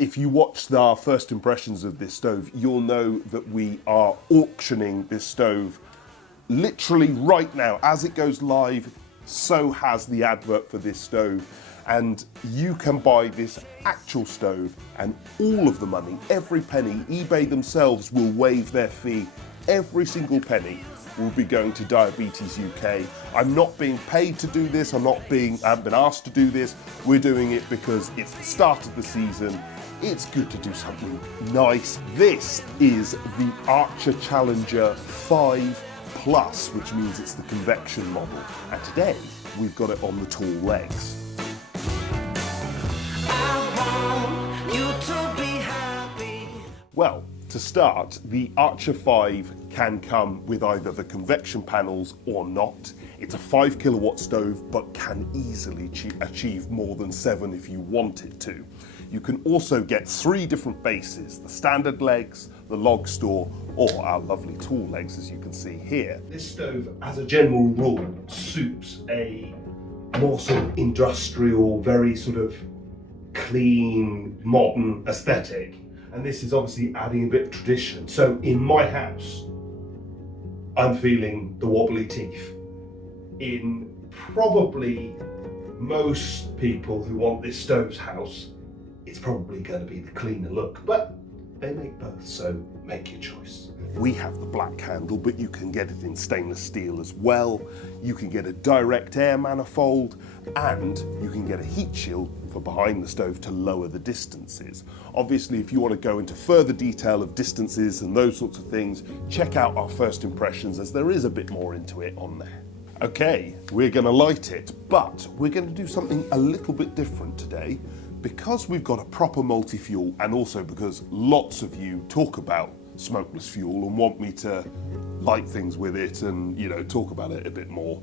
If you watched our first impressions of this stove, you'll know that we are auctioning this stove literally right now. As it goes live, so has the advert for this stove. And you can buy this actual stove, and all of the money, every penny, eBay themselves will waive their fee. Every single penny will be going to Diabetes UK. I'm not being paid to do this. I haven't been asked to do this. We're doing it because it's the start of the season. It's good to do something nice. This is the Archer Challenger 5 Plus, which means it's the convection model. And today, we've got it on the tall legs. Well, to start, the Archer 5 can come with either the convection panels or not. It's a 5 kilowatt stove, but can easily achieve more than 7 if you want it to. You can also get 3 different bases: the standard legs, the log store, or our lovely tall legs, as you can see here. This stove, as a general rule, suits a more sort of industrial, very sort of clean, modern aesthetic. And this is obviously adding a bit of tradition. So in my house, I'm feeling the wobbly teeth. In probably most people who want this stove's house, it's probably going to be the cleaner look, but they make both, so make your choice. We have the black handle, but you can get it in stainless steel as well. You can get a direct air manifold, and you can get a heat shield for behind the stove to lower the distances. Obviously, if you want to go into further detail of distances and those sorts of things, check out our first impressions, as there is a bit more into it on there. Okay, we're going to light it, but we're going to do something a little bit different today. Because we've got a proper multi-fuel, and also because lots of you talk about smokeless fuel and want me to light things with it and, you know, talk about it a bit more,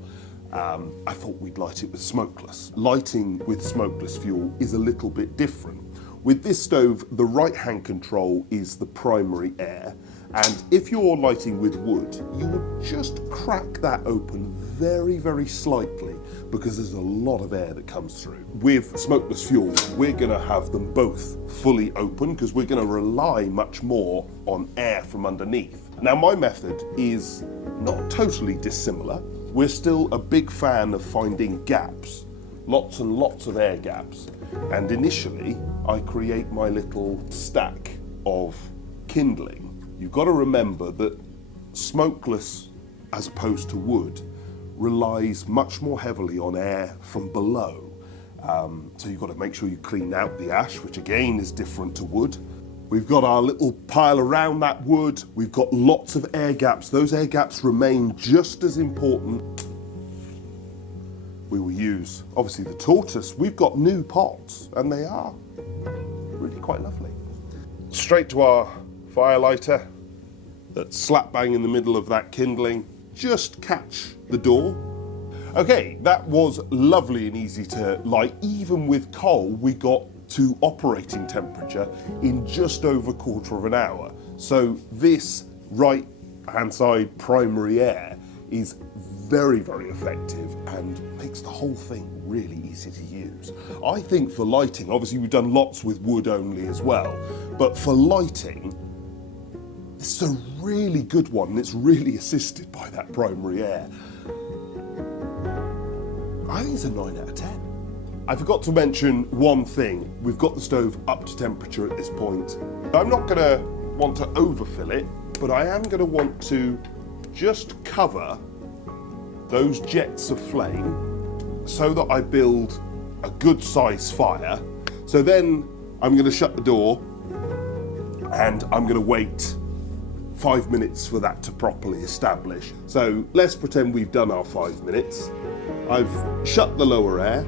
I thought we'd light it with smokeless. Lighting with smokeless fuel is a little bit different. With this stove, the right-hand control is the primary air, and if you're lighting with wood, you would just crack that open very, very slightly, because there's a lot of air that comes through. With smokeless fuel, we're going to have them both fully open, because we're going to rely much more on air from underneath. Now, my method is not totally dissimilar. We're still a big fan of finding gaps, lots and lots of air gaps. And initially, I create my little stack of kindling. You've got to remember that smokeless, as opposed to wood, relies much more heavily on air from below. So you've got to make sure you clean out the ash, which again is different to wood. We've got our little pile around that wood. We've got lots of air gaps. Those air gaps remain just as important. We will use, obviously, the tortoise. We've got new pots, and they are really quite lovely. Straight to our fire lighter, that's slap bang in the middle of that kindling. Just catch the door. Okay, that was lovely and easy to light. Even with coal, we got to operating temperature in just over a quarter of an hour. So this right-hand side primary air is very, very effective and makes the whole thing really easy to use. I think for lighting, obviously we've done lots with wood only as well, but for lighting, this is a really good one, and it's really assisted by that primary air. I think it's a 9 out of 10. I forgot to mention one thing. We've got the stove up to temperature at this point. I'm not going to want to overfill it, but I am going to want to just cover those jets of flame so that I build a good size fire. So then I'm going to shut the door, and I'm going to wait 5 minutes for that to properly establish. So let's pretend we've done our 5 minutes. I've shut the lower air,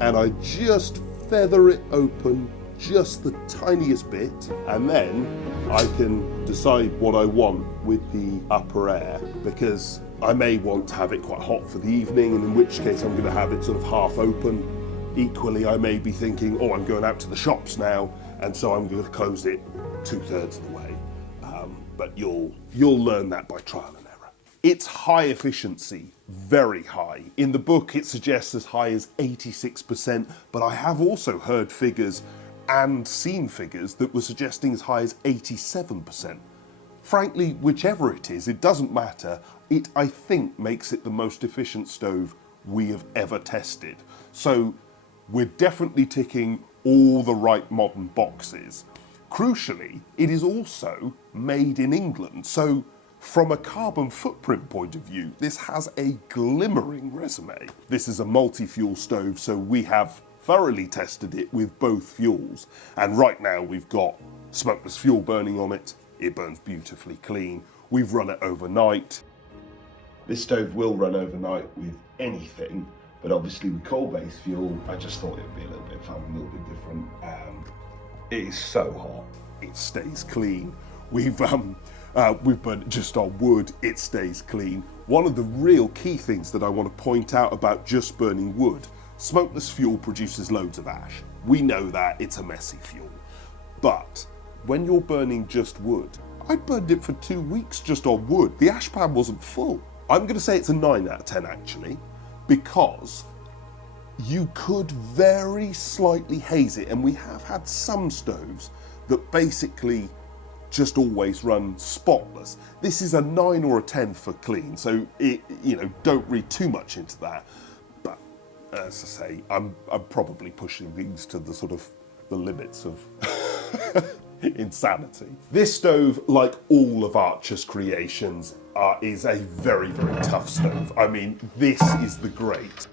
and I just feather it open just the tiniest bit, and then I can decide what I want with the upper air, because I may want to have it quite hot for the evening, and in which case I'm going to have it sort of half open. Equally, I may be thinking, oh, I'm going out to the shops now, and so I'm going to close it 2/3 of the way. But you'll learn that by trial and error. It's high efficiency, very high. In the book, it suggests as high as 86%, but I have also heard figures and seen figures that were suggesting as high as 87%. Frankly, whichever it is, it doesn't matter. It, I think, makes it the most efficient stove we have ever tested. So we're definitely ticking all the right modern boxes. Crucially, it is also made in England. So from a carbon footprint point of view, this has a glimmering resume. This is a multi-fuel stove, so we have thoroughly tested it with both fuels. And right now we've got smokeless fuel burning on it. It burns beautifully clean. We've run it overnight. This stove will run overnight with anything, but obviously with coal-based fuel, I just thought it would be a little bit fun, a little bit different. It is so hot, it stays clean. We've burnt just on wood, it stays clean. One of the real key things that I want to point out about just burning wood, smokeless fuel produces loads of ash. We know that, it's a messy fuel. But when you're burning just wood, I burned it for 2 weeks just on wood. The ash pan wasn't full. I'm going to say it's a 9 out of 10 actually, because you could very slightly haze it, and we have had some stoves that basically just always run spotless. This is a 9 or a 10 for clean, so don't read too much into that. But as I say, I'm probably pushing things to the sort of the limits of insanity. This stove, like all of Archer's creations, is a very, very tough stove. I mean, this is the grate.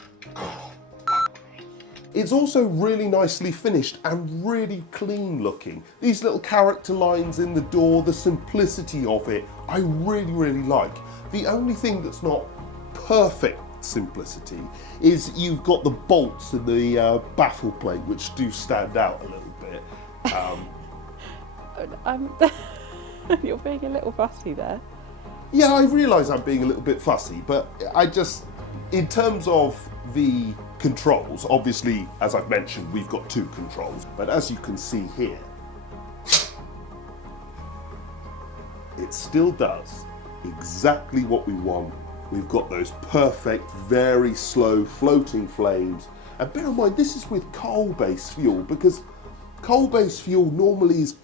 It's also really nicely finished and really clean looking. These little character lines in the door, the simplicity of it, I really, really like. The only thing that's not perfect simplicity is you've got the bolts and the baffle plate, which do stand out a little bit. You're being a little fussy there. Yeah, I realise I'm being a little bit fussy, but I just, in terms of the controls, obviously, as I've mentioned, we've got 2 controls, but as you can see here, it still does exactly what we want. We've got those perfect, very slow floating flames, and bear in mind, this is with coal-based fuel, because coal-based fuel normally is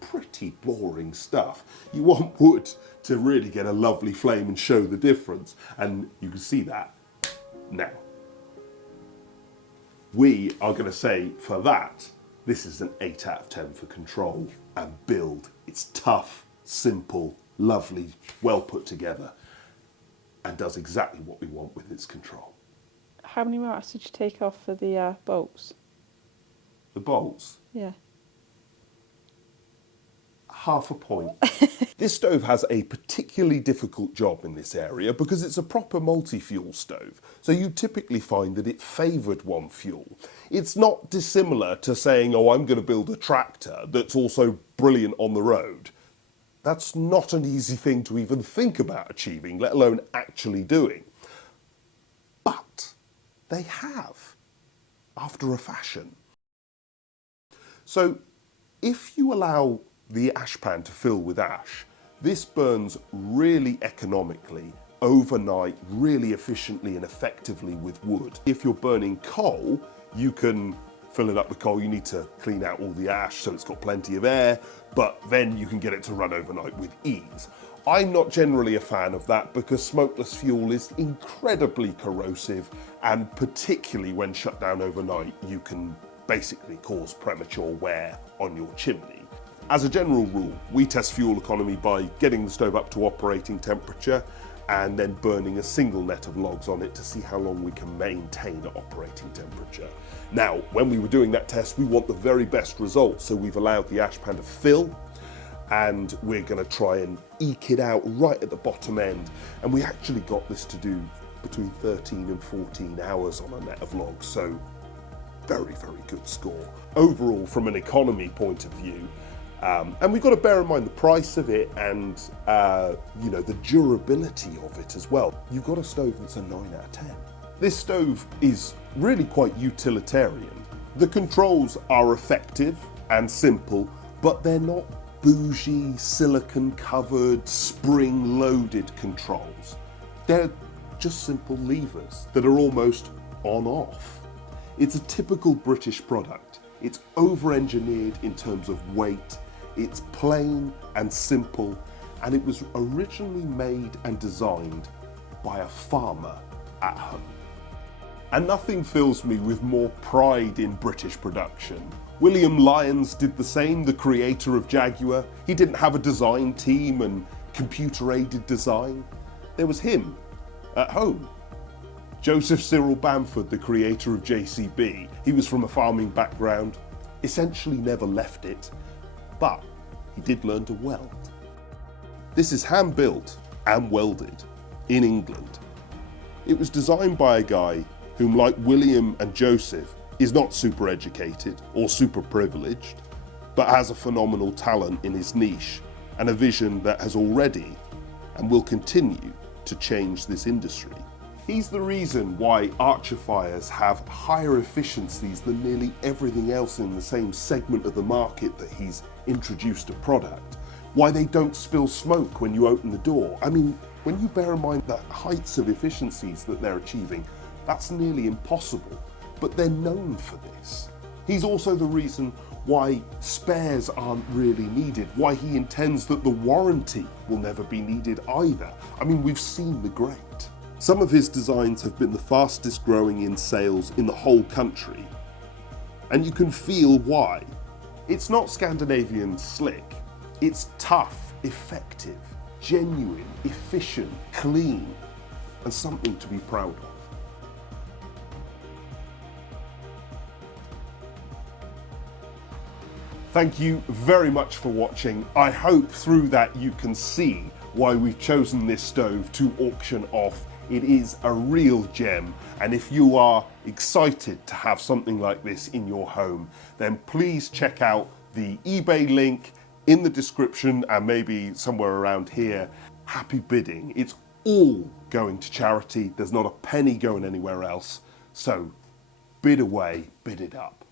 pretty boring stuff. You want wood to really get a lovely flame and show the difference, and you can see that now. We are going to say for that, this is an 8 out of 10 for control and build. It's tough, simple, lovely, well put together, and does exactly what we want with its control. How many marks did you take off for the bolts? The bolts? Yeah. Half a point. This stove has a particularly difficult job in this area because it's a proper multi-fuel stove, so you typically find that it favoured one fuel. It's not dissimilar to saying, oh, I'm going to build a tractor that's also brilliant on the road. That's not an easy thing to even think about achieving, let alone actually doing. But they have, after a fashion. So if you allow the ash pan to fill with ash, this burns really economically, overnight, really efficiently and effectively with wood. If you're burning coal, you can fill it up with coal. You need to clean out all the ash so it's got plenty of air, but then you can get it to run overnight with ease. I'm not generally a fan of that because smokeless fuel is incredibly corrosive, and particularly when shut down overnight, you can basically cause premature wear on your chimney. As a general rule, we test fuel economy by getting the stove up to operating temperature and then burning a single net of logs on it to see how long we can maintain at operating temperature. Now, when we were doing that test, we want the very best results, so we've allowed the ash pan to fill, and we're going to try and eke it out right at the bottom end. And we actually got this to do between 13 and 14 hours on a net of logs, so very, very good score. Overall, from an economy point of view, and we've got to bear in mind the price of it and the durability of it as well. You've got a stove that's a 9 out of 10. This stove is really quite utilitarian. The controls are effective and simple, but they're not bougie, silicon-covered, spring-loaded controls. They're just simple levers that are almost on-off. It's a typical British product. It's over-engineered in terms of weight, it's plain and simple, and it was originally made and designed by a farmer at home. And nothing fills me with more pride in British production. William Lyons did the same, the creator of Jaguar. He didn't have a design team and computer-aided design. There was him, at home. Joseph Cyril Bamford, the creator of JCB, he was from a farming background, essentially never left it, but he did learn to weld. This is hand-built and welded in England. It was designed by a guy whom, like William and Joseph, is not super educated or super privileged, but has a phenomenal talent in his niche and a vision that has already and will continue to change this industry. He's the reason why Archer fires have higher efficiencies than nearly everything else in the same segment of the market that he's introduced a product. Why they don't spill smoke when you open the door. I mean, when you bear in mind the heights of efficiencies that they're achieving, that's nearly impossible, but they're known for this. He's also the reason why spares aren't really needed, why he intends that the warranty will never be needed either. I mean, we've seen the great. Some of his designs have been the fastest growing in sales in the whole country, and you can feel why. It's not Scandinavian slick, it's tough, effective, genuine, efficient, clean, and something to be proud of. Thank you very much for watching. I hope through that you can see why we've chosen this stove to auction off. It is a real gem, and if you are excited to have something like this in your home, then please check out the eBay link in the description and maybe somewhere around here. Happy bidding. It's all going to charity. There's not a penny going anywhere else. So bid away, bid it up.